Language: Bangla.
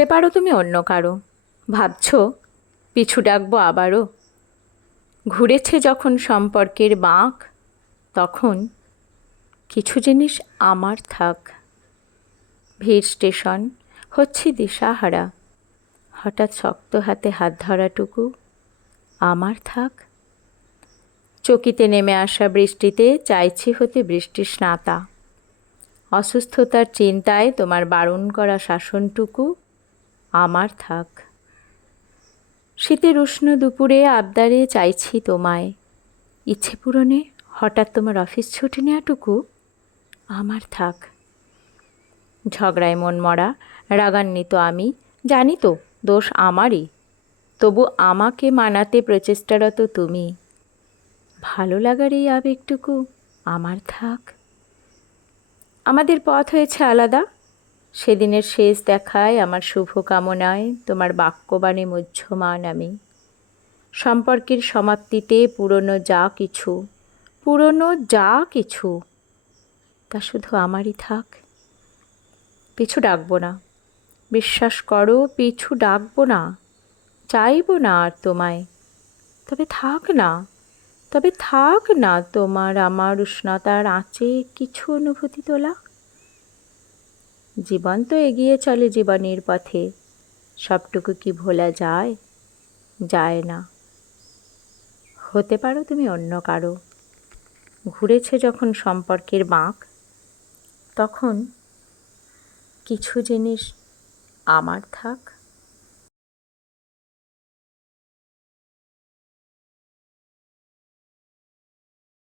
হতে পারো তুমি অন্য কারো, ভাবছো পিছু ডাকবো আবারও। ঘুরেছে যখন সম্পর্কের বাঁক, তখন কিছু জিনিস আমার থাক। ভিড় স্টেশন, হচ্ছি দিশাহারা, হঠাৎ শক্ত হাতে হাত ধরাটুকু আমার থাক। চকিতে নেমে আসা বৃষ্টিতে চাইছি হতে বৃষ্টির স্নাতা। অসুস্থতার চিন্তায় তোমার বারণ করা শাসনটুকু আমার থাক। শীতের উষ্ণ দুপুরে আবদারে চাইছি তোমায়, ইচ্ছে পূরণে হঠাৎ তোমার অফিস ছুটি নেওয়াটুকু আমার থাক। ঝগড়ায় মন মরা, রাগান্বিত আমি, জানি তো দোষ আমারই, তবু আমাকে মানাতে প্রচেষ্টারত তুমি। ভালো লাগার এই আবেগটুকু আমার থাক। আমাদের পথ হয়েছে আলাদা, সেদিনের শেষ দেখায় আমার শুভকামনায় তোমার বাক্যবাণে মুহ্যমান আমি। সম্পর্কের সমাপ্তিতে পুরনো যা কিছু তা শুধু আমারই থাক। পিছু ডাকবো না, বিশ্বাস করো পিছু ডাকবো না, চাইবো না আর তোমায়। তবে থাক না তোমার আমার উষ্ণতার আঁচে কিছু অনুভূতি তোলা। জীবন তো এগিয়ে চলে জীবনের পথে, সবটুকু কি ভোলা যায়? যায় না। হতে পারো তুমি অন্য কারো, ঘুরেছে যখন সম্পর্কের বাঁক, তখন কিছু জিনিস আমার থাক।